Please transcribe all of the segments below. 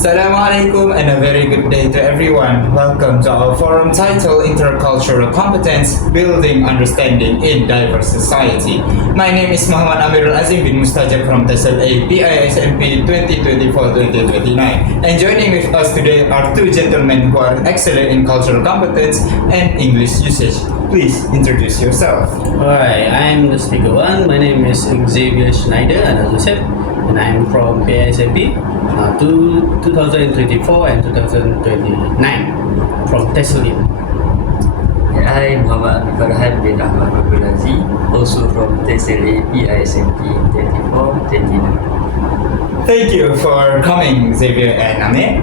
Assalamualaikum and a very good day to everyone. Welcome to our forum titled Intercultural Competence, Building Understanding in Diverse Society. My name is Amierul Adziem bin MUSTAJAB from TSL PISMP 2024-2029. And joining with us today are two gentlemen who are excellent in cultural competence and English usage. Please introduce yourself. Alright, I'm the speaker one. My name is EXAVIER SCHNEIDER and I'm from PISMP 2024 and 2029 from TESL. Hi, Muhammad FARHAN bin FAKHRURRAZI, also from TSL PISMP 24-29. Thank you for coming, Xavier and Amir.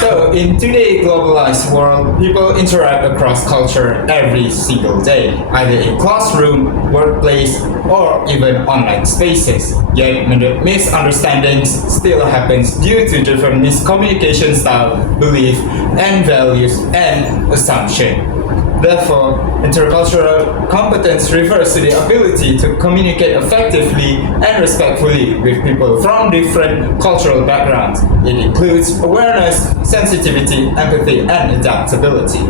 So, in today's globalized world, people interact across culture every single day, either in classroom, workplace, or even online spaces. Yet, misunderstandings still happens due to different miscommunication style, belief, and values and assumption. Therefore, intercultural competence refers to the ability to communicate effectively and respectfully with people from different cultural backgrounds. It includes awareness, sensitivity, empathy, and adaptability.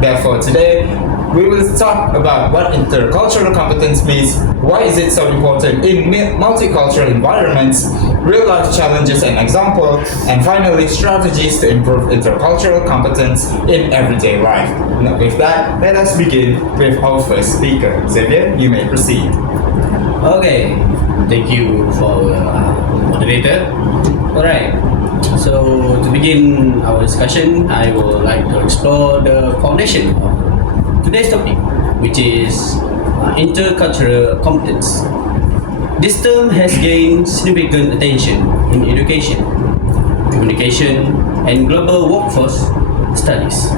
Therefore, today, we will talk about what intercultural competence means, why is it so important in multicultural environments, real-life challenges and examples, and finally, strategies to improve intercultural competence in everyday life. Now, with that, let us begin with our first speaker. Xavier, you may proceed. Okay, thank you for moderator. Alright, so to begin our discussion, I would like to explore the foundation of today's topic, which is intercultural competence. This term has gained significant attention in education, communication, and global workforce studies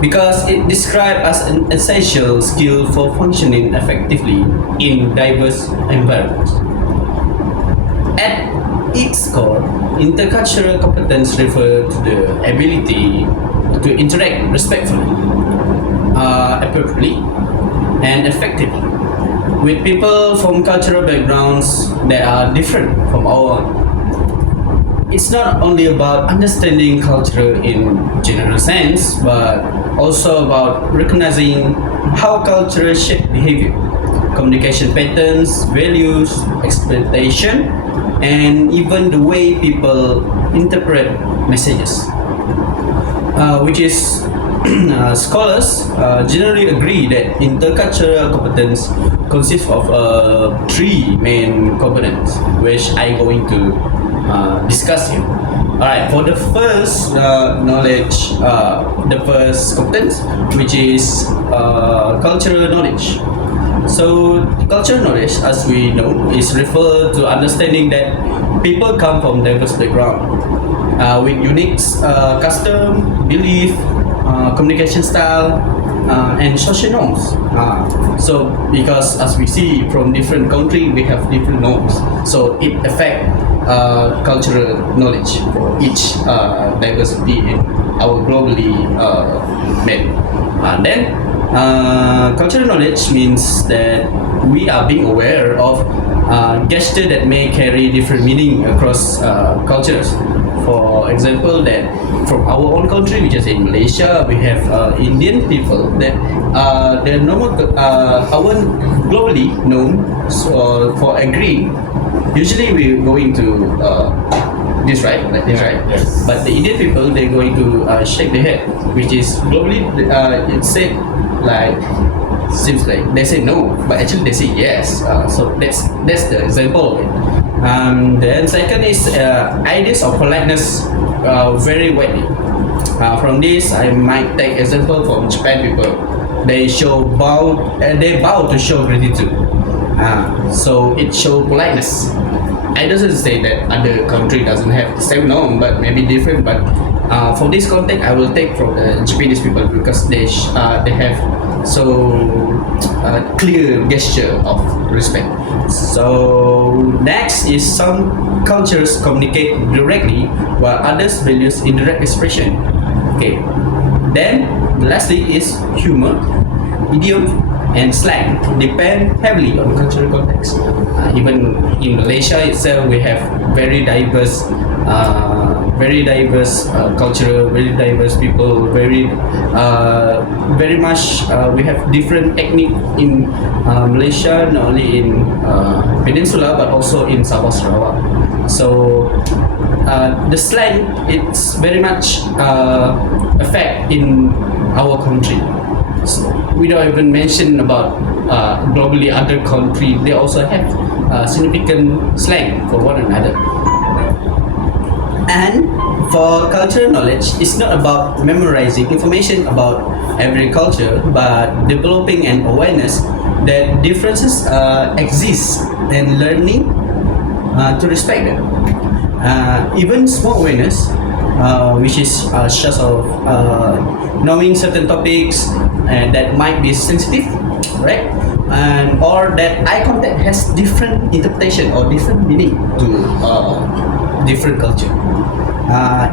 because it describes as an essential skill for functioning effectively in diverse environments. At its core, intercultural competence refers to the ability to interact respectfully, appropriately, and effectively with people from cultural backgrounds that are different from our own. It's not only about understanding culture in general sense, but also about recognizing how culture shapes behavior, communication patterns, values, expectation, and even the way people interpret messages, which is scholars generally agree that intercultural competence consists of three main components, which I'm going to discuss here. Alright, for the first knowledge, the first competence, which is cultural knowledge. So, cultural knowledge, as we know, is referred to understanding that people come from diverse background with unique custom, belief, communication style, and social norms. So because as we see from different countries, we have different norms. So it affects cultural knowledge for each diversity in our globally made. Then cultural knowledge means that we are being aware of gestures that may carry different meaning across cultures. For example, that from our own country, which is in Malaysia, we have Indian people that they're normal, our globally known for agreeing. Usually we're going to this right, like this right. Yes. But the Indian people, they're going to shake their head, which is globally it's said like seems like they say no, but actually they say yes. So that's the example of it. Then second is ideas of politeness very widely. From this, I might take example from Japan people. They bow to show gratitude. So it shows politeness. I doesn't say that other country doesn't have the same norm, but maybe different. But for this context, I will take from the Japanese people because they have so clear gesture of respect. So next is some cultures communicate directly while others values indirect expression. Okay. Then lastly is humor, idiom, and slang depend heavily on cultural context. Even in Malaysia itself, we have very diverse very diverse culture, very diverse people, very much we have different ethnic in Malaysia, not only in Peninsula but also in Sabah Sarawak. So the slang, it's very much affect in our country. So we don't even mention about globally other countries. They also have significant slang for one another. And for cultural knowledge, it's not about memorizing information about every culture, but developing an awareness that differences exist and learning to respect them. Even small awareness, which is just of knowing certain topics that might be sensitive, right? And or that eye contact has different interpretation or different meaning to different culture.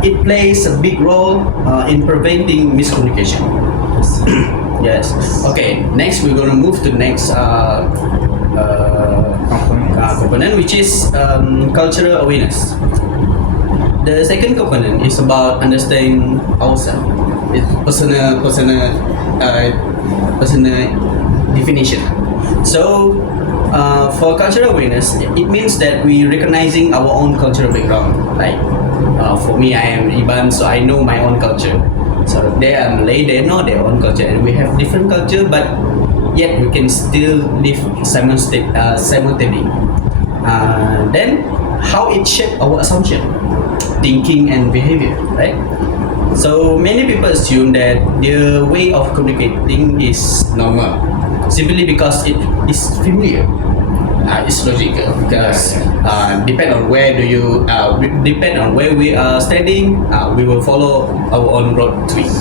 It plays a big role in preventing miscommunication. Yes. Okay. Next, we're gonna move to the next component, which is cultural awareness. The second component is about understanding ourselves. It's personal definition. So, for cultural awareness, it means that we recognizing our own cultural background. Like, for me, I am Iban, so I know my own culture. So they are Malay, they know their own culture, and we have different culture, but yet we can still live simultaneously. Then, how it shaped our assumption, thinking, and behavior, right? So many people assume that their way of communicating is normal, simply because it is familiar. It's logical because depend on where we are standing, we will follow our own road to it.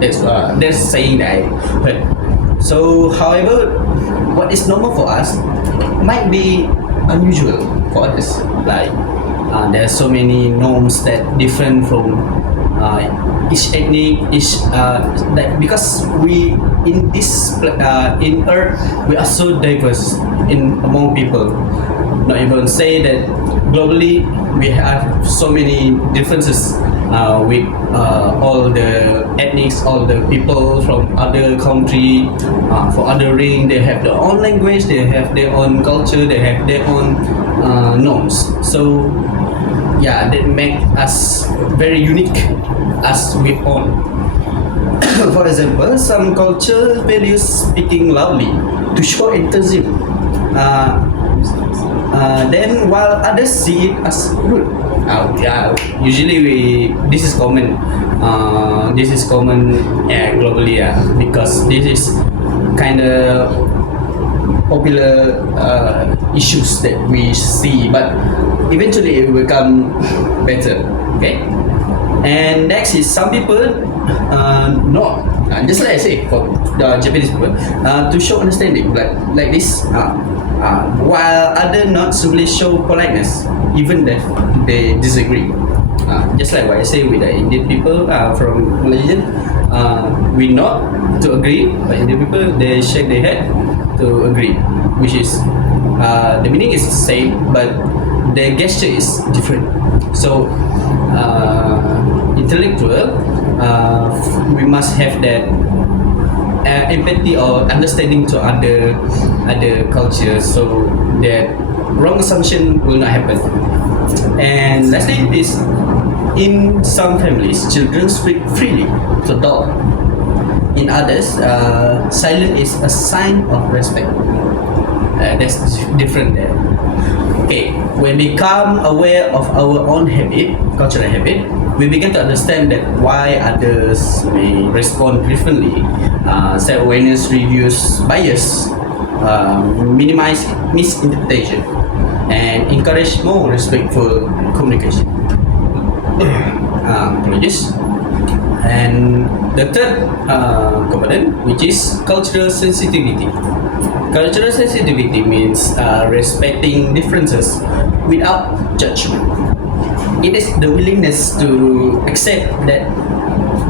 That's saying that I heard. So, however, what is normal for us might be unusual for others. Like there are so many norms that different from each ethnic, like because we in this in Earth we are so diverse in among people. Not even say that globally we have so many differences with all the ethnics, all the people from other country, for other ring, they have their own language, they have their own culture, they have their own norms. So yeah, that make us very unique as we own. For example, some culture values speaking loudly to show enthusiasm. Then while others see it as rude. Usually this is common. Globally, because this is kind of popular issues that we see, but eventually it will become better. Okay. And next is some people just like I say for the Japanese people to show understanding like this, while other not simply show politeness even that they disagree. Just like what I say with the Indian people from Malaysia, we not to agree, but Indian people they shake their head to agree, which is the meaning is the same, but the gesture is different. So intellectual, we must have that empathy or understanding to other cultures, so that wrong assumption will not happen. And lastly is, in some families, children speak freely to adults. In others, silence is a sign of respect. That's different there. Okay, when we become aware of our own habit, cultural habit, we begin to understand that why others may respond differently. Self-awareness reduce bias, minimize misinterpretation, and encourage more respectful communication. Apologies. And the third component, which is cultural sensitivity. Cultural sensitivity means respecting differences without judgment. It is the willingness to accept that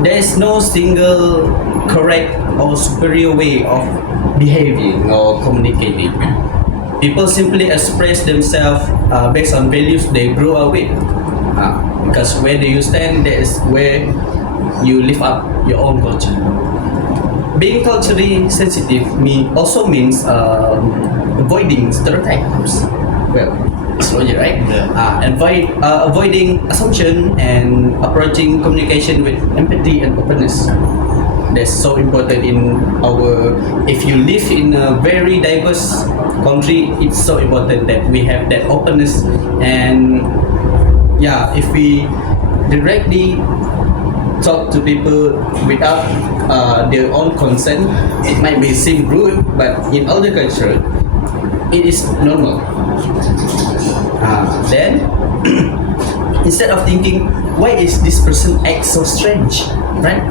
there is no single correct or superior way of behaving or communicating. People simply express themselves based on values they grew up with. because where do you stand, that is where you live up your own culture. Being culturally sensitive also means avoiding stereotypes. Well, it's logic, right? Avoiding assumption and approaching communication with empathy and openness. That's so important in if you live in a very diverse country, it's so important that we have that openness. And yeah, if we directly talk to people without their own consent, it might be seem rude, but in other culture, it is normal. Then, instead of thinking, why is this person act so strange, right?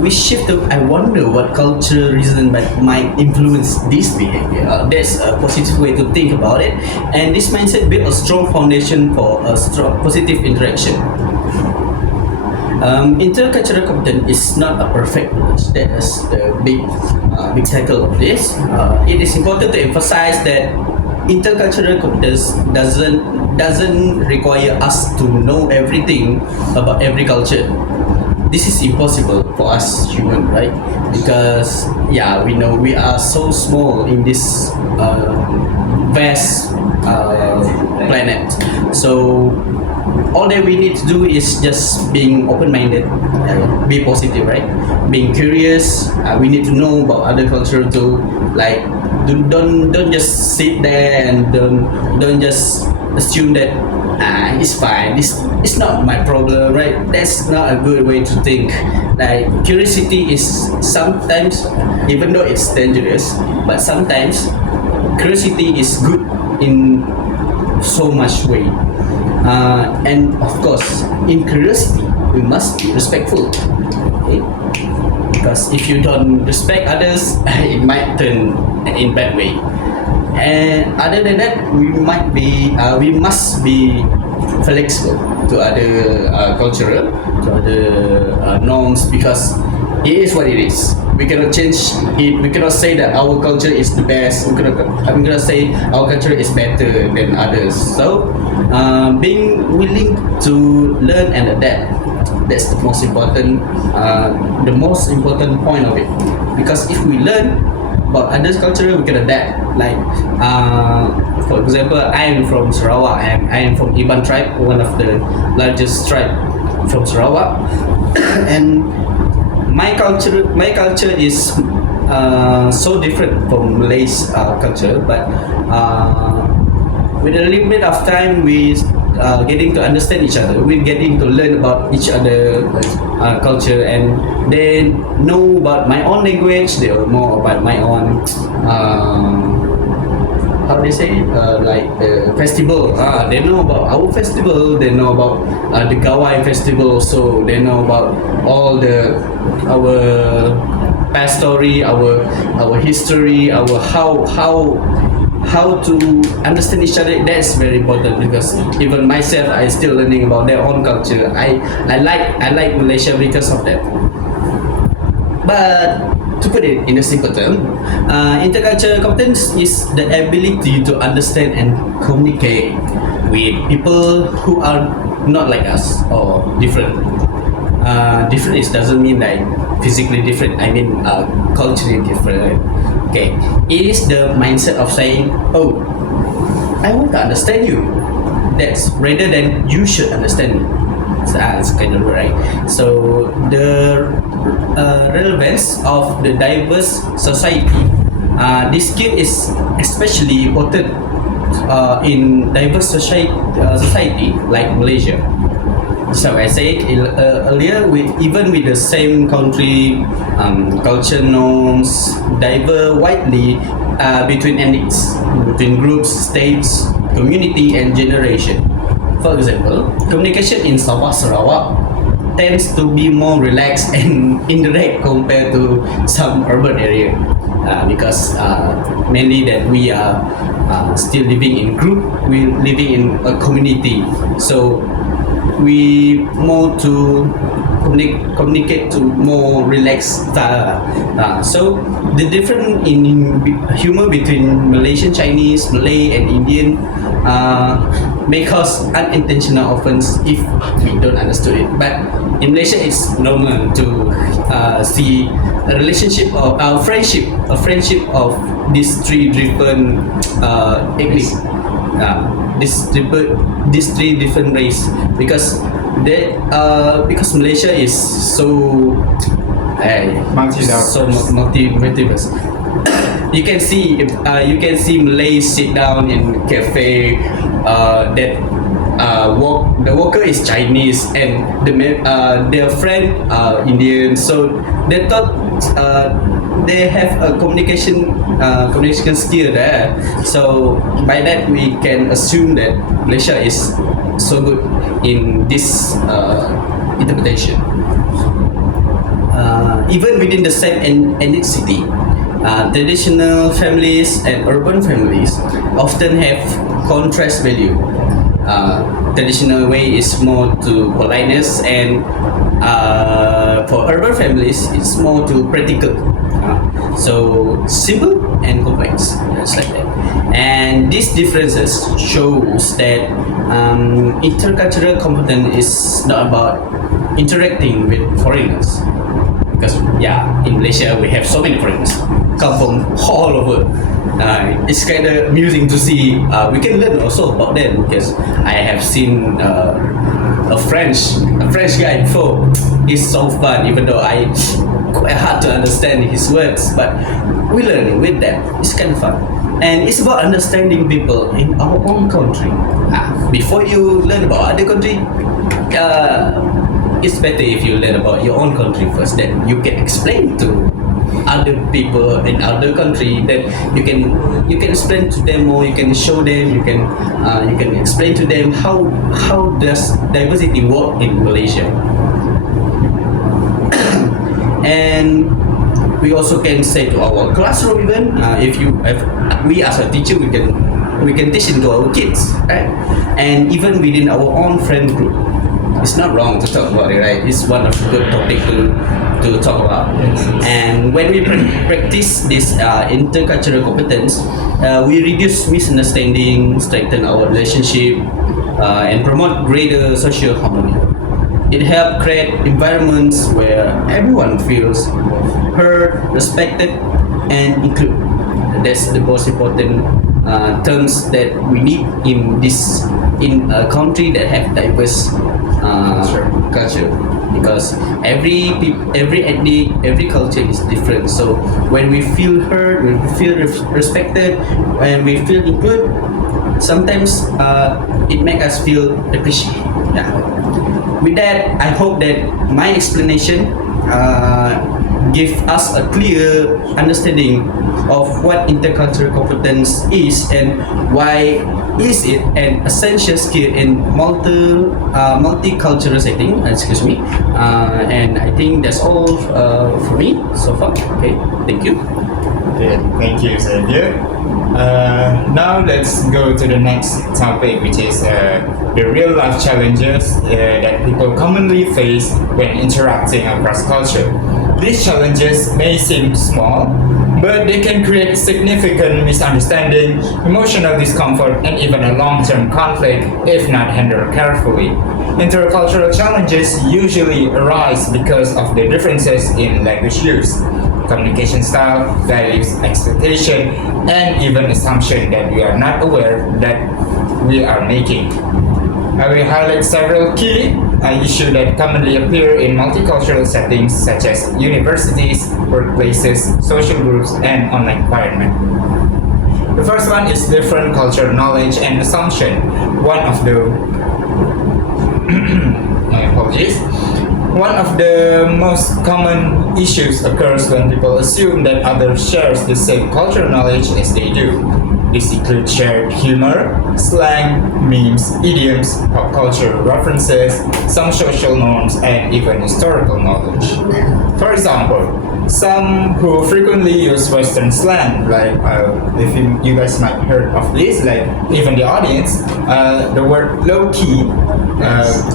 We shift to, I wonder what cultural reason might influence this behavior. That's a positive way to think about it, and this mindset builds a strong foundation for a strong positive interaction. Intercultural competence is not a perfect knowledge. That is the big title of this. It is important to emphasize that intercultural competence doesn't require us to know everything about every culture. This is impossible for us human, right? Because we know we are so small in this vast planet. So all that we need to do is just being open-minded, be positive, right? Being curious. We need to know about other culture too. Like, don't just sit there and don't just assume that it's fine. It's not my problem, right? That's not a good way to think. Like, curiosity is sometimes, even though it's dangerous, but sometimes curiosity is good in so much way. And of course, in curiosity, we must be respectful. Okay? Because if you don't respect others, it might turn in bad way. And other than that, we must be flexible to other cultural, to other norms, because it is what it is. We cannot change it. We cannot say that our culture is the best. I'm gonna say our culture is better than others. So, being willing to learn and adapt, that's the most important point of it. Because if we learn about others' culture, we can adapt. Like, for example, I am from Sarawak. I am from Iban tribe, one of the largest tribe from Sarawak, and my culture is so different from Malay's culture. But with a little bit of time, we getting to understand each other. We're getting to learn about each other culture, and they know about my own language. They know more about my own how they say like the festival. They know about our festival. They know about the Gawai festival. So they know about all our past story, our history, our how to understand each other. That's very important, because even myself, I still learning about their own culture. I like Malaysia because of that. But to put it in a simple term, intercultural competence is the ability to understand and communicate with people who are not like us or different. Different doesn't mean like physically different. I mean culturally different. Okay, it is the mindset of saying, "Oh, I want to understand you." That's rather than you should understand me. It's kind of right. So the relevance of the diverse society, this skill is especially important in diverse society like Malaysia. So I said earlier, even with the same country, culture norms differ widely between ethnics, between groups, states, community, and generation. For example, communication in Sabah, Sarawak tends to be more relaxed and indirect compared to some urban area, because mainly that we are still living in group, we living in a community. So we more to communicate to more relaxed style. So the difference in humor between Malaysian, Chinese, Malay, and Indian may cause unintentional offense if we don't understand it. But in Malaysia, it's normal to see a relationship of a friendship of these three different ethnic, these three different race, because Malaysia is so multi-diverse. You can see Malays sit down in cafe that the worker is Chinese and their friend are Indian, so they thought they have a communication skill there. So by that we can assume that Malaysia is so good in this interpretation. Even within the same ethnicity, traditional families and urban families often have contrast value. Traditional way is more to politeness, and for urban families it's more to practical. So simple and complex, just like that. And these differences shows that intercultural competence is not about interacting with foreigners. Because in Malaysia we have so many foreigners come from all over. It's kind of amusing to see. We can learn also about them, because I have seen a French guy before. He's so fun, even though I quite hard to understand his words, but we learn with them. It's kind of fun, and it's about understanding people in our own country. Before you learn about other country, it's better if you learn about your own country first, then you can explain to other people in other country, that you can explain to them more, you can show them, you can explain to them how does diversity work in Malaysia. And we also can say to our classroom, even if we as a teacher, we can teach it to our kids, right? And even within our own friend group, it's not wrong to talk about it, right? It's one of the good topic to talk about. And when we practice this intercultural competence, we reduce misunderstanding, strengthen our relationship, and promote greater social harmony. It helps create environments where everyone feels heard, respected, and included. That's the most important terms that we need in a country that have diverse culture, because every ethnic, every culture is different. So when we feel heard, when we feel respected, when we feel included, sometimes it makes us feel appreciated. With that, I hope that my explanation give us a clear understanding of what intercultural competence is and why is it an essential skill in multicultural setting. And I think that's all for me so far. Okay, thank you. Okay, thank you, Xavier. Now let's go to the next topic, which is the real life challenges that people commonly face when interacting across culture. These challenges may seem small, but they can create significant misunderstanding, emotional discomfort, and even a long-term conflict if not handled carefully. Intercultural challenges usually arise because of the differences in language use, communication style, values, expectation, and even assumption that we are not aware that we are making. I will highlight several key issues that commonly appear in multicultural settings such as universities, workplaces, social groups, and online environment. The first one is different cultural knowledge and assumption. One of the most common issues occurs when people assume that others share the same cultural knowledge as they do. This includes shared humor, slang, memes, idioms, pop culture references, some social norms, and even historical knowledge. For example, some who frequently use Western slang, like if you guys might heard of this, like even the audience, the word low-key,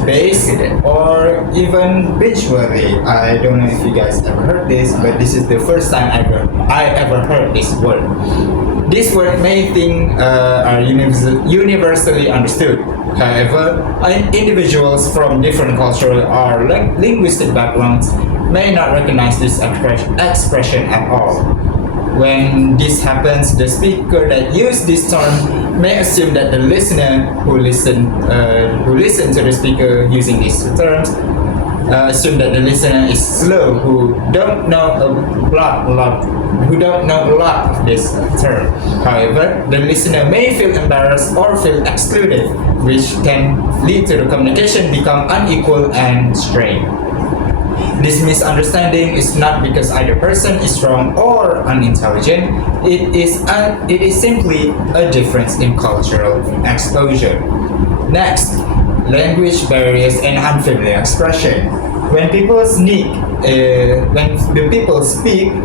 bass, or even binge-worthy. I don't know if you guys ever heard this, but this is the first time I ever heard this word. This word may think are universally understood, However, individuals from different cultural or linguistic backgrounds may not recognize this expression at all. When this happens, the speaker that used this term may assume that the listener who listen to the speaker using these terms assume that the listener is slow, who don't know a lot of this term. However, the listener may feel embarrassed or feel excluded, which can lead to the communication become unequal and strained. This misunderstanding is not because either person is wrong or unintelligent. It is simply a difference in cultural exposure. Next, language barriers and unfamiliar expression. When people speak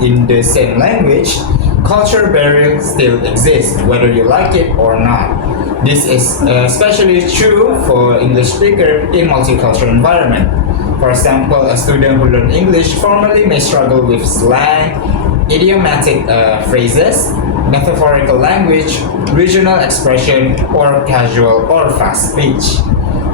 in the same language, cultural barriers still exist, whether you like it or not. This is especially true for English speaker in multicultural environment. For example, a student who learns English formally may struggle with slang, idiomatic phrases, metaphorical language, regional expression, or casual or fast speech.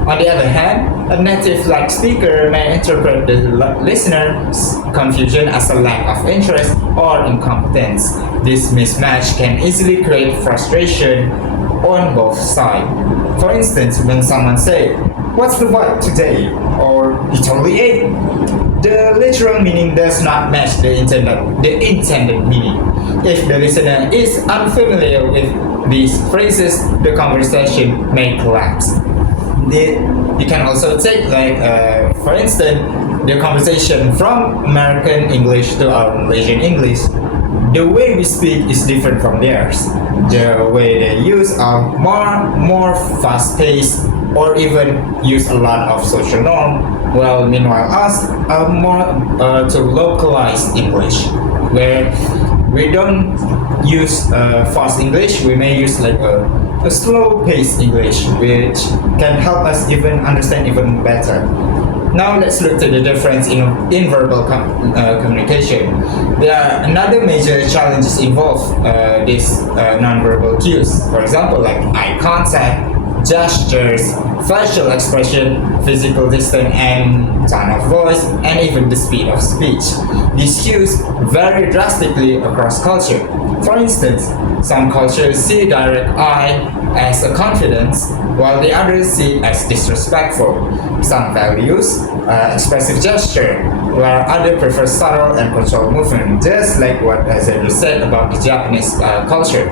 On the other hand, a native-like speaker may interpret the listener's confusion as a lack of interest or incompetence. This mismatch can easily create frustration on both sides. For instance, when someone says, "What's the vibe today?" or "He totally ate," the literal meaning does not match the intended meaning. If the listener is unfamiliar with these phrases, the conversation may collapse. You can also take, for instance, the conversation from American English to our Malaysian English. The way we speak is different from theirs. The way they use are more fast-paced or even use a lot of social norm, while meanwhile us are more to localized English, where we don't use fast English. We may use like a slow-paced English, which can help us even understand even better. Now let's look at the difference in verbal communication. There are another major challenges involve these non-verbal cues. For example, like eye contact, gestures, facial expression, physical distance and tone of voice, and even the speed of speech. These cues vary drastically across culture. For instance, some cultures see direct eye as a confidence, while the others see it as disrespectful. Some values expressive gesture, while others prefer subtle and controlled movement, just like what Adziem said about the Japanese culture.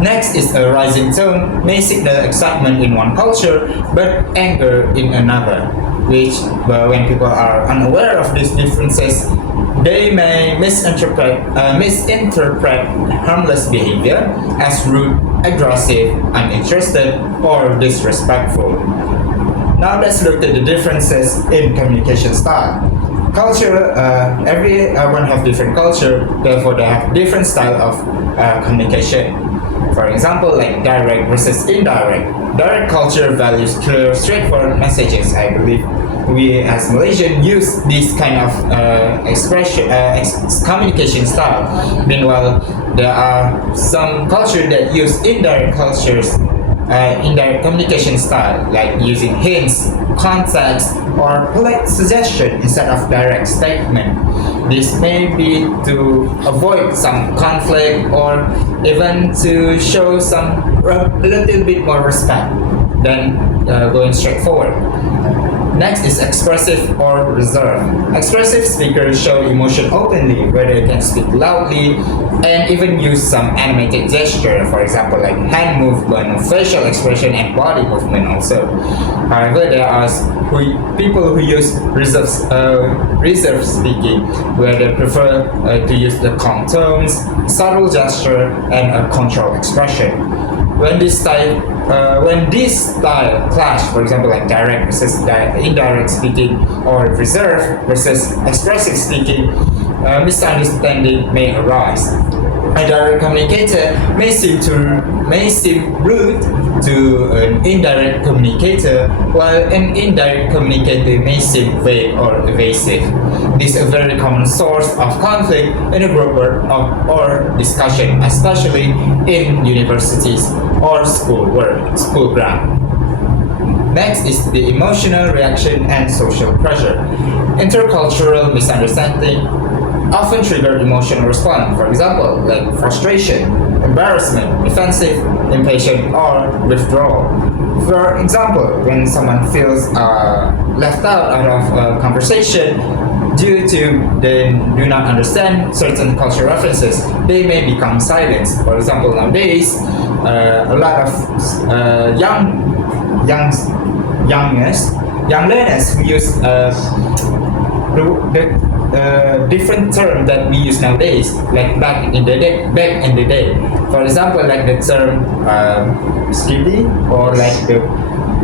Next is a rising tone may signal excitement in one culture but anger in another, which when people are unaware of these differences, they may misinterpret harmless behavior as rude, aggressive, uninterested, or disrespectful. Now let's look at the differences in communication style. Culture, everyone have different culture, therefore they have different style of communication. For example, like direct versus indirect. Direct culture values clear, straightforward messages. I believe we as Malaysians use this kind of communication style. Meanwhile, there are some cultures that use indirect communication style, like using hints, context, or polite suggestion instead of direct statement. This may be to avoid some conflict or even to show a little bit more respect than going straight forward. Next is expressive or reserved. Expressive speakers show emotion openly, where they can speak loudly and even use some animated gesture, for example, like hand movement, facial expression, and body movement also. However, there are people who use reserved speaking, where they prefer to use the calm tones, subtle gesture, and a controlled expression. When this style clash, for example, like direct versus indirect speaking or reserved versus expressive speaking, misunderstanding may arise. A direct communicator may seem rude to an indirect communicator, while an indirect communicator may seem vague or evasive. This is a very common source of conflict in a group work or discussion, especially in universities or school ground. Next is the emotional reaction and social pressure. Intercultural misunderstanding often trigger emotional response, for example, like frustration, embarrassment, defensive, impatient, or withdrawal. For example, when someone feels left out of a conversation due to they do not understand certain cultural references, they may become silent. For example, nowadays, a lot of young learners who use the different term that we use nowadays, like back in the day. For example, like the term skibidi, or like the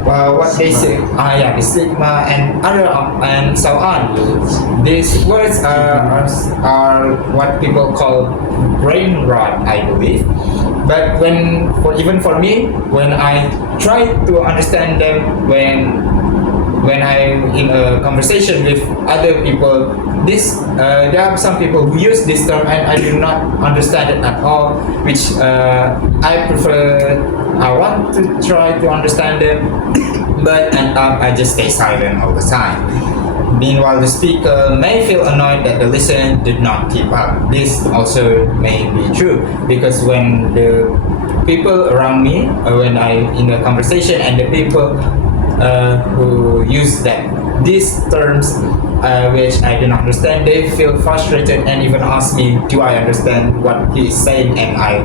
what they say, the stigma and other and so on. These words are what people call brain rot, I believe. But even for me, when I try to understand them, when I'm in a conversation with other people, there are some people who use this term and I do not understand it at all, which I want to try to understand them, but I just stay silent all the time. Meanwhile, the speaker may feel annoyed that the listener did not keep up. This also may be true, because when the people around me, when I'm in a conversation and the people who use these terms which I do not understand, they feel frustrated and even ask me, do I understand what he is saying? And I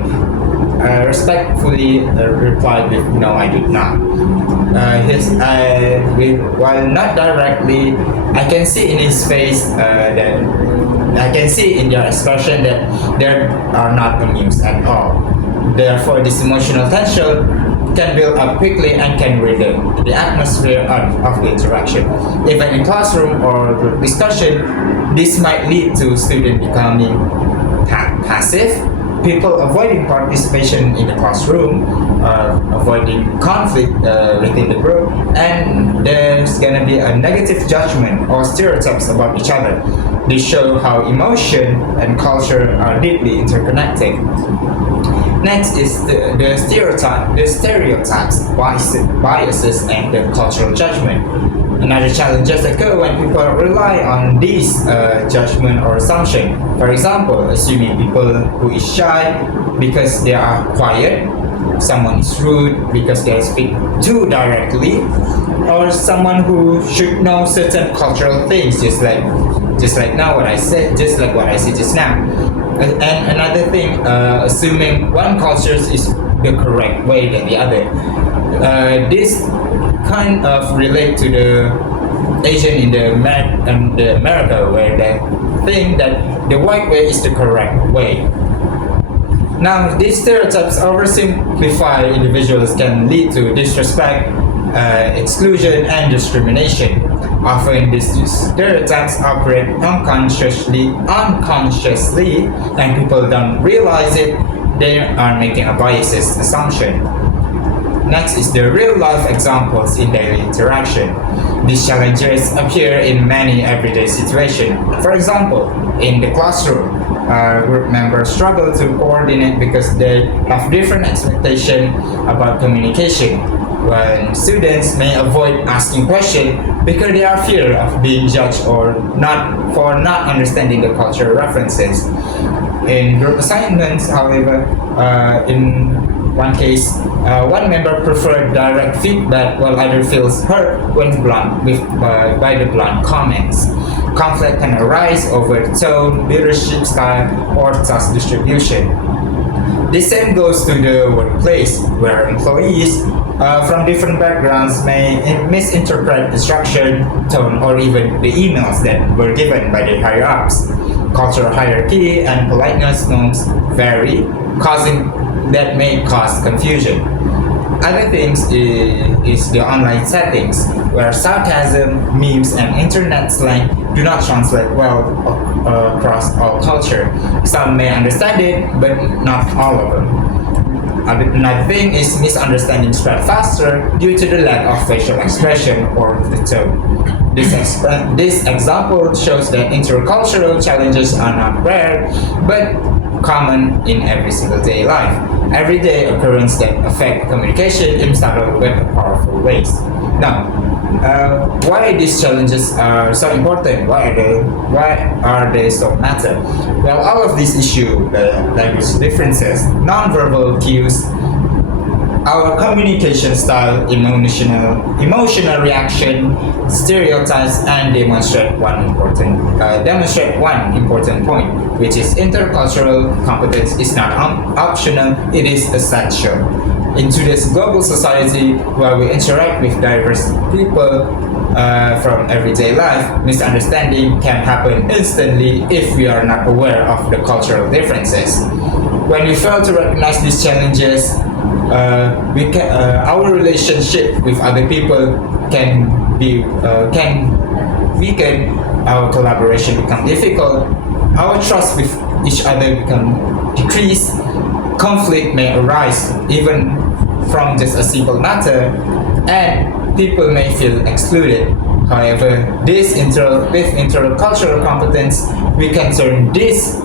respectfully replied with, no, I do not. While not directly, I can see in his face that I can see in their expression that they are not amused at all. Therefore, this emotional tension can build up quickly and can ruin the atmosphere of the interaction. Even in classroom or group discussion, this might lead to students becoming passive, people avoiding participation in the classroom, avoiding conflict within the group, and there's gonna be a negative judgment or stereotypes about each other. This show how emotion and culture are deeply interconnected. Next is the stereotypes, biases, and the cultural judgment. Another challenges occur when people rely on these judgment or assumption. For example, assuming people who is shy because they are quiet, someone is rude because they speak too directly, or someone who should know certain cultural things, just like what I said just now. And another thing, assuming one culture is the correct way than the other. This kind of relate to the Asian in the America, where they think that the white way is the correct way. Now, these stereotypes oversimplify individuals can lead to disrespect, exclusion, and discrimination. Often these stereotypes operate unconsciously, and people don't realize it. They are making a biased assumption. Next is the real-life examples in daily interaction. These challenges appear in many everyday situations. For example, in the classroom, group members struggle to coordinate because they have different expectations about communication. When students may avoid asking questions because they are fear of being judged or not understanding the cultural references. In group assignments, however, in one case, one member preferred direct feedback while other feels hurt when blunt by the blunt comments. Conflict can arise over tone, leadership style, or task distribution. The same goes to the workplace, where employees from different backgrounds may misinterpret instruction, tone, or even the emails that were given by the higher-ups. Cultural hierarchy and politeness norms vary, that may cause confusion. Other things is the online settings, where sarcasm, memes, and internet slang do not translate well across all culture. Some may understand it, but not all of them. Another thing is misunderstanding spread faster due to the lack of facial expression or the tone. This example shows that intercultural challenges are not rare, but common in every single day life. Everyday occurrence that affect communication in subtle but powerful ways. Now, why these challenges are so important? Why are they so matter? Well, all of these issues, language differences, non-verbal cues, our communication style, emotional reaction, stereotypes, and demonstrate one important point, which is intercultural competence is not optional; it is essential. In today's global society, where we interact with diverse people from everyday life, misunderstanding can happen instantly if we are not aware of the cultural differences. When we fail to recognize these challenges, our relationship with other people can weaken, our collaboration become difficult, our trust with each other become decreased, conflict may arise even from just a simple matter, and people may feel excluded. However, with intercultural competence, we can turn these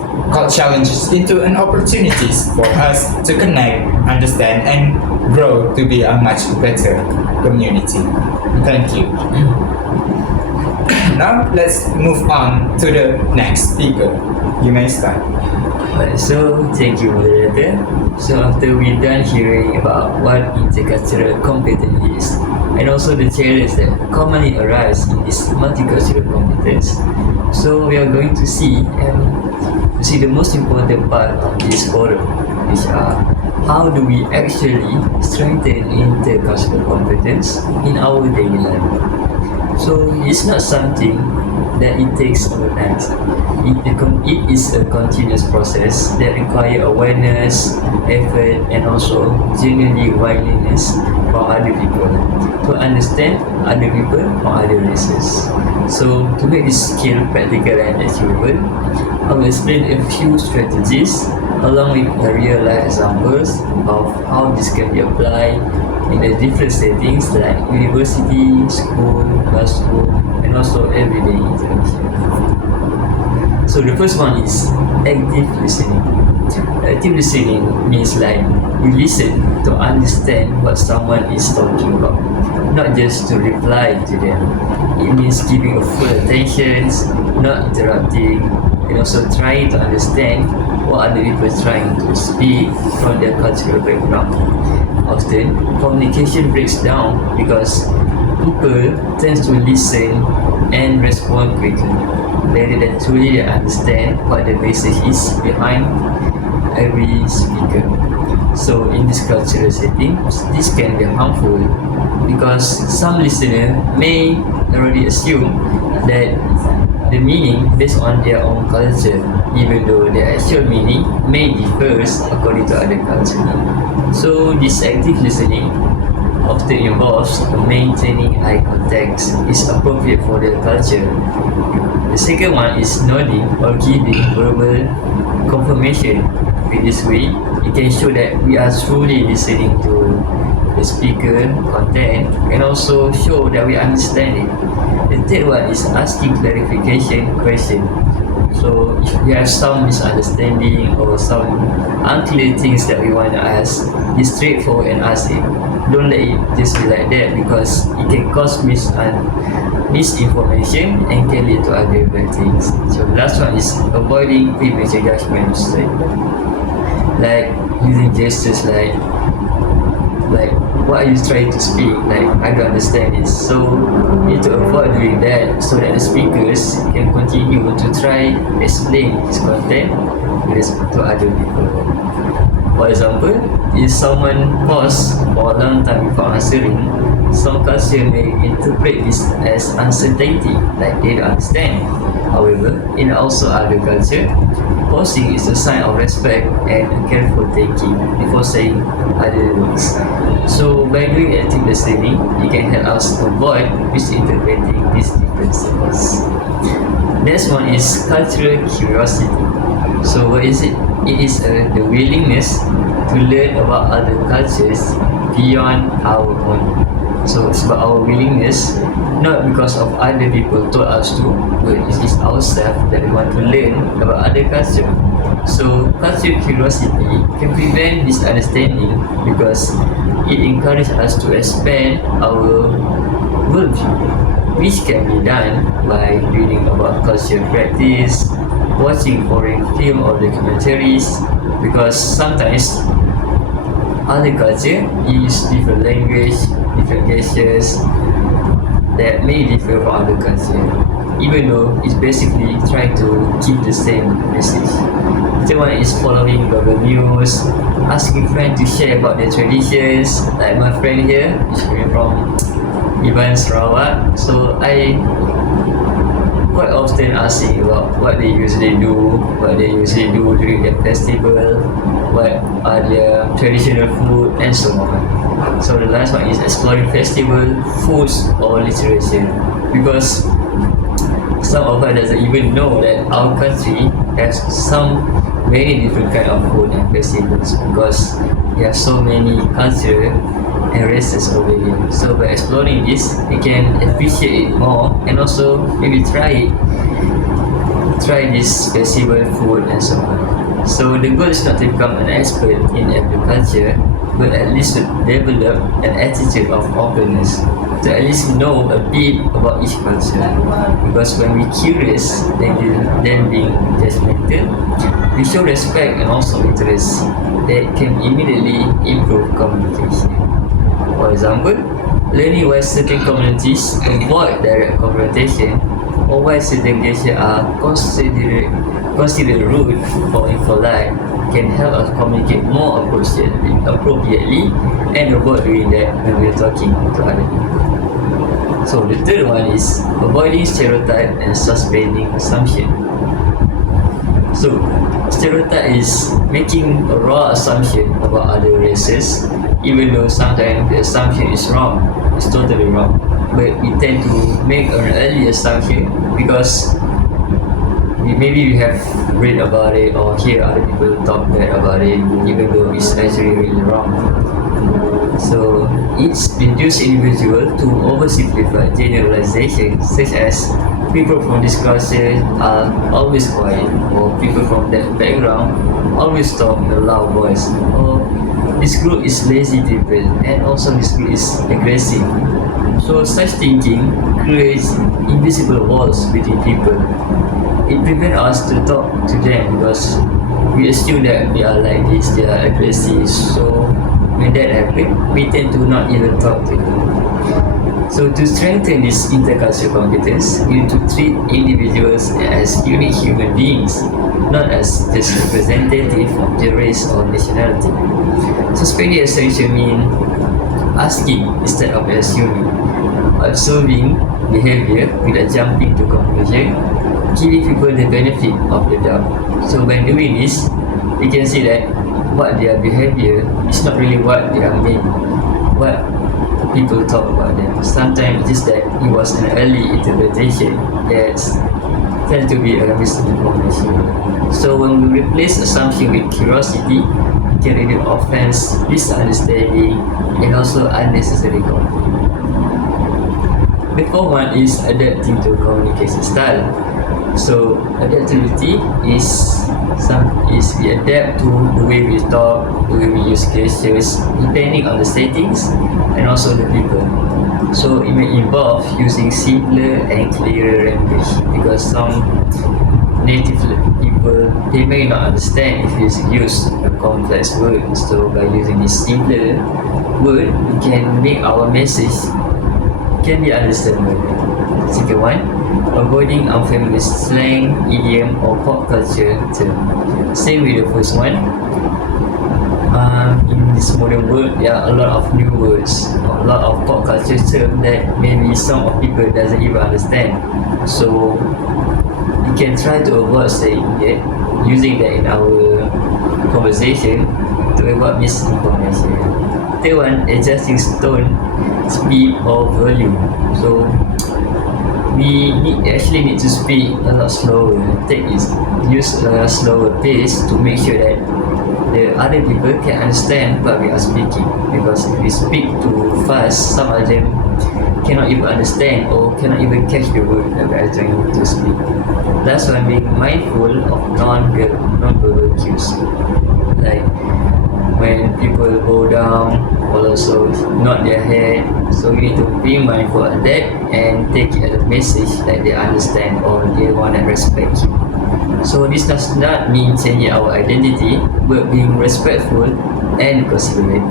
challenges into an opportunities for us to connect, understand, and grow to be a much better community. Thank you. Now let's move on to the next speaker. You may start. So thank you, moderator. So after we're done hearing about what intercultural competence is, and also the challenges that commonly arise in this multicultural competence, so we are going to see the most important part of this forum, which are how do we actually strengthen intercultural competence in our daily life. So it's not something that it takes overnight. It is a continuous process that requires awareness, effort, and also genuinely willingness from other people to understand other people from other races. So to make this skill practical and achievable, I will explain a few strategies along with the real life examples of how this can be applied in the different settings like university, school, classroom, and also everyday interaction. So the first one is active listening. Active listening means like you listen to understand what someone is talking about, not just to reply to them. It means giving a full attention, not interrupting, and also trying to understand what other people are trying to speak from their cultural background. Often, communication breaks down because people tend to listen and respond quickly, rather than truly understand what the message is behind every speaker. So in this cultural setting, this can be harmful because some listeners may already assume that the meaning based on their own culture, even though the actual meaning may differ according to other culture. So this active listening often involves maintaining eye contact is appropriate for their culture. The second one is nodding or giving verbal confirmation. In this way, it can show that we are truly listening to the speaker content and also show that we understand it. The third one is asking clarification question. So if we have some misunderstanding or some unclear things that we want to ask, be straightforward and ask it. Don't let it just be like that because it can cause misinformation and can lead to other bad things. So the last one is avoiding premature judgments, like using gestures like what are you trying to speak, like I don't understand this. So you need to avoid doing that so that the speakers can continue to try explain his content to other people. For example, if someone paused for a long time before answering, some culture may interpret this as uncertainty, like they don't understand. However, in also other culture, pausing is a sign of respect and careful thinking before saying other words. So by doing active listening, it can help us avoid misinterpreting these differences. Next one is cultural curiosity. So what is it? It is the willingness to learn about other cultures beyond our own. So it's about our willingness, not because of other people told us to, but it is ourselves that we want to learn about other culture. So cultural curiosity can prevent misunderstanding because it encourages us to expand our worldview, which can be done by reading about cultural practice, watching foreign film or documentaries, because sometimes other culture use different language, different gestures that may differ from other culture, even though it's basically trying to keep the same message. The one is following global news, asking friends to share about their traditions, like my friend here is from Iban Sarawak, so I quite often asking about what they usually do during their festival, what are their traditional food and so on. So the last one is exploring festival, foods or literature, because some of us doesn't even know that our country has some many different kind of food and festivals, because we have so many culture and races over here. So by exploring this, we can appreciate it more and also maybe try this festival food and so on. So the goal is not to become an expert in every culture, but at least to develop an attitude of openness, to at least know a bit about each culture. Because when we're curious, then being judgmental, we show respect and also interest that can immediately improve communication. For example, learning why certain communities avoid direct confrontation or why certain gestures are considered rude or impolite can help us communicate more appropriately and avoid doing that when we're talking to other people. So the third one is avoiding stereotype and suspending assumption. So stereotype is making a raw assumption about other races, even though sometimes the assumption is wrong, it's totally wrong. But we tend to make an early assumption because maybe we have read about it or hear other people talk bad about it, even though it's actually really wrong. So it's induced individual to oversimplify generalizations, such as people from this culture are always quiet, or people from that background always talk in a loud voice, or this group is lazy people and also this group is aggressive. So such thinking creates invisible walls between people. It prevents us to talk to them because we assume that they are like this, they are aggressive. So when that happens, we tend to not even talk to them. So to strengthen this intercultural competence, you need to treat individuals as unique human beings, not as just representative of their race or nationality. Suspending assumption means asking instead of assuming, observing behavior without jumping to conclusion, giving people the benefit of the doubt. So by doing this, we can see that what their behavior is not really what they are meant, what people talk about them. Sometimes it's just that it was an early interpretation that tends to be a misinformation. So when we replace assumption with curiosity, it can reduce offense, misunderstanding, and also unnecessary conflict. The fourth one is adapting to communication style. So adaptability is we adapt to the way we talk, the way we use gestures, depending on the settings and also the people. So it may involve using simpler and clearer language, because some native people, they may not understand if you use a complex word. So by using this simpler word, we can make our message can be understandable. Second one, avoiding unfamiliar slang, idiom or pop culture term. Same with the first one. In this modern world, there are a lot of new words, a lot of pop culture terms that maybe some of people doesn't even understand. So you can try to avoid saying that, using that in our conversation to avoid misinformation. Third one, adjusting tone, speed or volume. So we actually need to speak a lot slower, use a slower pace to make sure that the other people can understand what we are speaking, because if we speak too fast, some of them cannot even understand or cannot even catch the word that we are trying to speak. Last one, being mindful of non-verbal cues, like when people go down or also nod their head, so we need to be mindful of that and take it as a message that they understand or they want to respect you. So this does not mean changing our identity, but being respectful and considerate.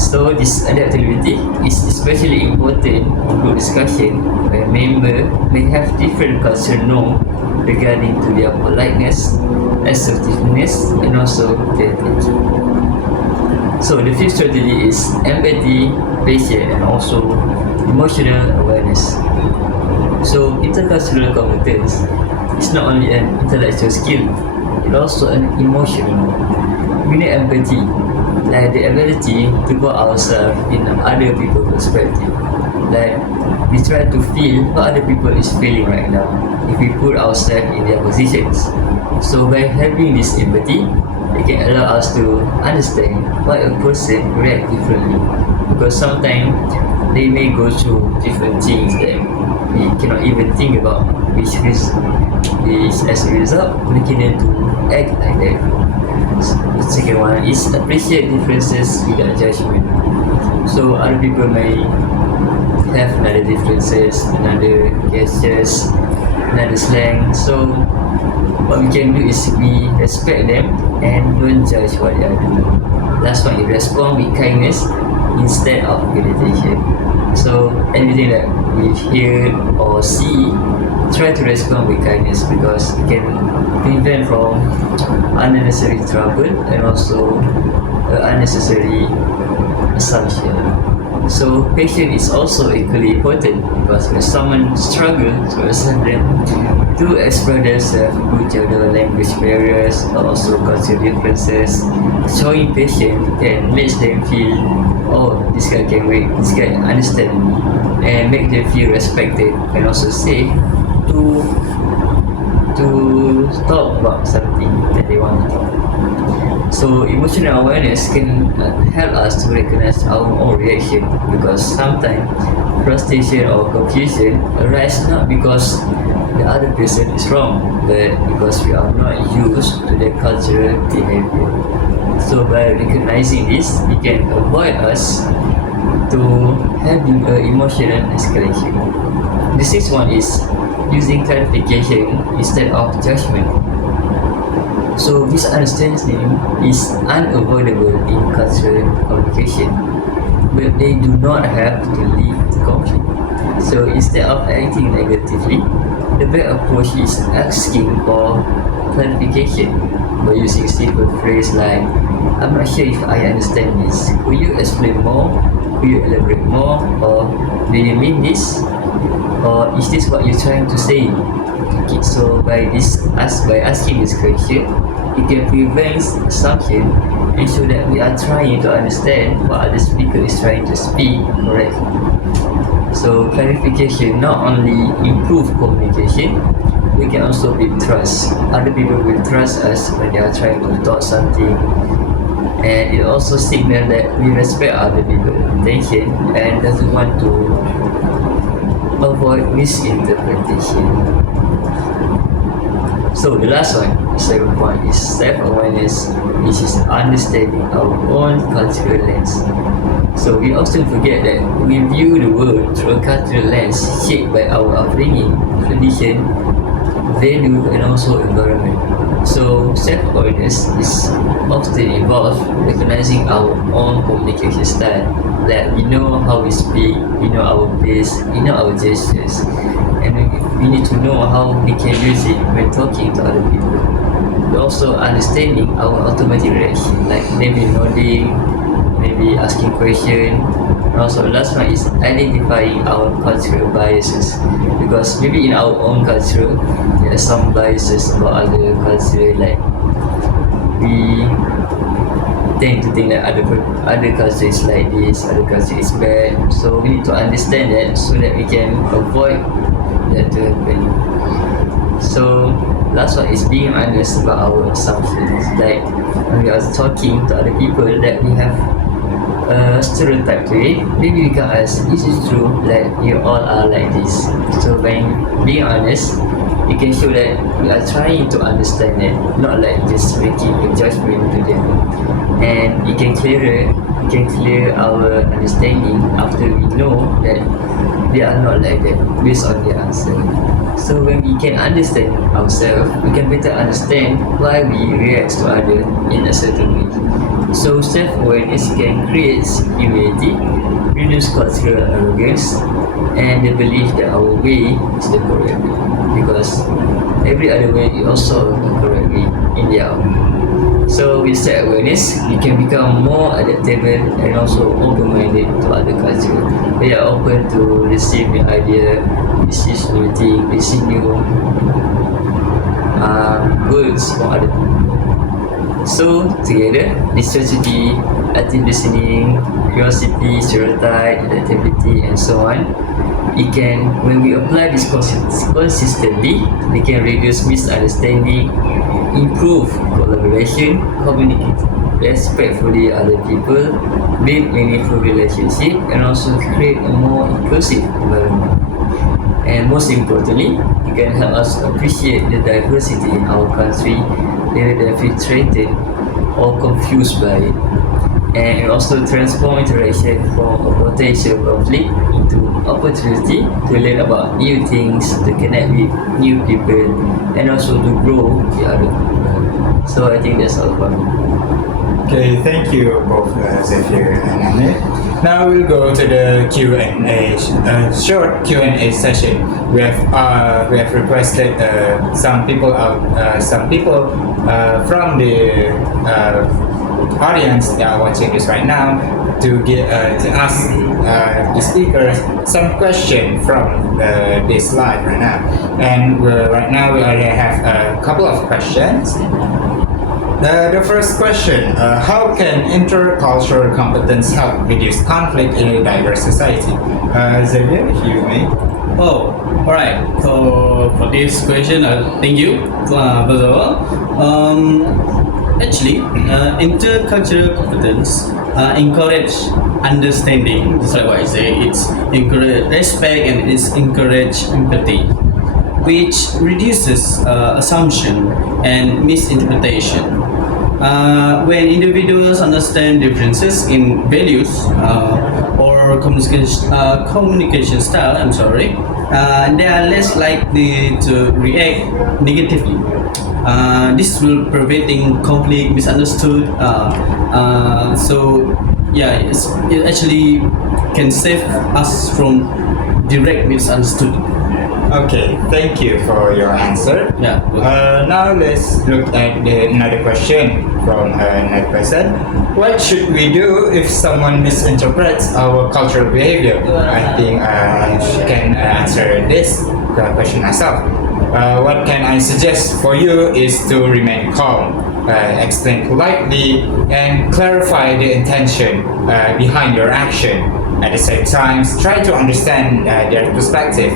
So this adaptability is especially important in group discussion where members may have different cultural norms regarding to their politeness, assertiveness, and also creativity. So the fifth strategy is empathy, patience, and also emotional awareness. So intercultural competence is not only an intellectual skill, it's also an emotional one. We need empathy, like the ability to put ourselves in other people's perspective. Like we try to feel what other people is feeling right now if we put ourselves in their positions. So by having this empathy, it can allow us to understand why a person react differently, because sometimes they may go through different things that we cannot even think about, which is as a result making them to act like that. The second one is appreciate differences without judgment. So other people may have another differences, another gestures, another slang. So what we can do is we respect them and don't judge what they are doing. Last one, you respond with kindness instead of irritation. So anything that we hear or see, try to respond with kindness, because it can prevent from unnecessary trouble and also unnecessary assumption. So patience is also equally important, because when someone struggles to accept them to express themselves due to the language barriers or also cultural differences, showing patience can make them feel, oh, this guy can wait, this guy understand me, and make them feel respected and also safe to talk about something that they want to talk. So emotional awareness can help us to recognize our own reaction, because sometimes frustration or confusion arise not because the other person is wrong, but because we are not used to their cultural behavior. So by recognizing this, we can avoid us to having an emotional escalation. The sixth one is using clarification instead of judgment. So misunderstanding is unavoidable in cultural communication, but they do not have to lead to conflict. So instead of acting negatively, the best approach is asking for clarification by using simple phrase like, I'm not sure if I understand this. Could you explain more? Could you elaborate more? Or do you mean this? Or is this what you're trying to say? Okay, so by asking this question, it can prevent assumption and show that we are trying to understand what other speaker is trying to speak correctly. So clarification not only improve communication, we can also build trust. Other people will trust us when they are trying to talk something, and it also signals that we respect other people's intention and doesn't want to avoid misinterpretation. So the last one, the second point, is self-awareness, which is understanding our own cultural lens. So we often forget that we view the world through a cultural lens shaped by our upbringing, tradition, value, and also environment. So self-awareness is often involved recognizing our own communication style, that we know how we speak, we know our pace, we know our gestures, and we need to know how we can use it when talking to other people. we're also understanding our automatic reaction, like maybe nodding, maybe asking question. And also the last one is identifying our cultural biases, because maybe in our own culture there are some biases about other culture, like we tend to think that other culture is like this, other culture is bad. So we need to understand that so that we can avoid that to happen. So last one is being honest about our assumptions. Like when we are talking to other people that we have a stereotype to it, maybe we can ask, is it true that you all are like this? So when being honest, you can show that we are trying to understand it, not like just making a judgment to them. And it can clear our understanding after we know that they are not like that based on their answer. So when we can understand ourselves, we can better understand why we react to others in a certain way. So self-awareness can create humility, reduce cultural arrogance, and the belief that our way is the correct way, because every other way is also the correct way in their own. So with self-awareness, we can become more adaptable and also open-minded to other culture. We are open to receive new idea, receive new thing, receive new words from other people. So together, this strategy, active listening, curiosity, stereotype, adaptability, and so on, it can, when we apply this consistently, we can reduce misunderstanding, improve collaboration, communicate respectfully other people, build meaningful relationship, and also create a more inclusive environment. And most importantly, it can help us appreciate the diversity in our country rather than feel threatened or confused by it. And it also transform interaction from a potential conflict into opportunity to learn about new things, to connect with new people, and also to grow the other people. So I think that's all for me. Okay, thank you both Xavier and Amir. Now we'll go to the Q&A, short Q&A session. We have requested some people from the audience that are watching this right now to ask the speakers some question from this live right now. And right now we already have a couple of questions. The first question, how can intercultural competence help reduce conflict in a diverse society? Xavier, if you may. Oh, alright. So for this question, thank you, first of all. Actually, intercultural competence encourage understanding, just like what I say, it's encourage respect and it's encourage empathy, which reduces assumption and misinterpretation. When individuals understand differences in values or communication style, they are less likely to react negatively. This will preventing conflict, misunderstood. So yeah, it actually can save us from direct misunderstanding. Okay, thank you for your answer. Yeah. Now let's look at another question from another person. What should we do if someone misinterprets our cultural behavior? I think she can answer this question herself. What can I suggest for you is to remain calm, explain politely, and clarify the intention behind your action. At the same time, try to understand their perspective.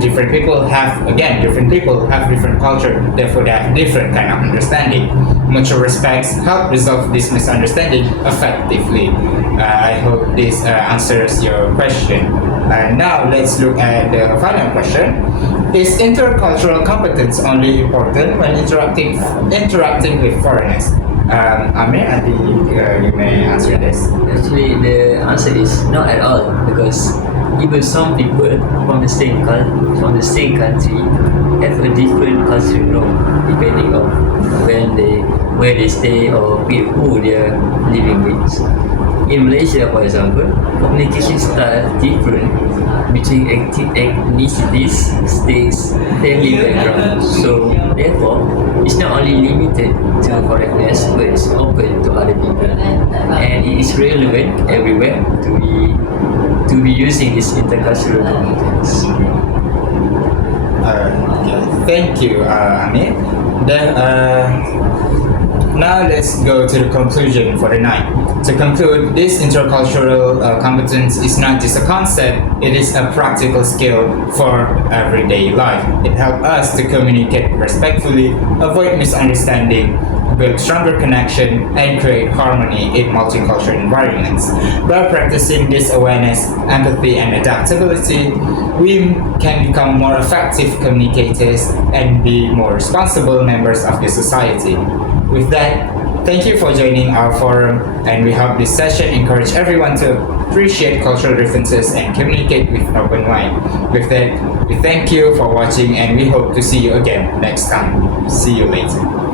Different people have different culture, therefore they have different kind of understanding. Mutual respect help resolve this misunderstanding effectively. I hope this answers your question. Now let's look at the final question. Is intercultural competence only important when interacting with foreigners? Amir, I think you may answer this. Actually, the answer is not at all, because even some people from the same country have a different cultural norm depending on where they stay or with who they are living with. In Malaysia, for example, communication style different between ethnicities, states, family backgrounds. So therefore, it's not only limited to foreigners, but it's open to other people, and it is relevant everywhere to be using this intercultural competence. Thank you, Amir. Then, now let's go to the conclusion for the night. To conclude, this intercultural competence is not just a concept, it is a practical skill for everyday life. It helps us to communicate respectfully, avoid misunderstanding, build stronger connection, and create harmony in multicultural environments. By practicing this awareness, empathy, and adaptability, we can become more effective communicators and be more responsible members of the society. With that, thank you for joining our forum, and we hope this session encourage everyone to appreciate cultural differences and communicate with open mind. With that, we thank you for watching, and we hope to see you again next time. See you later.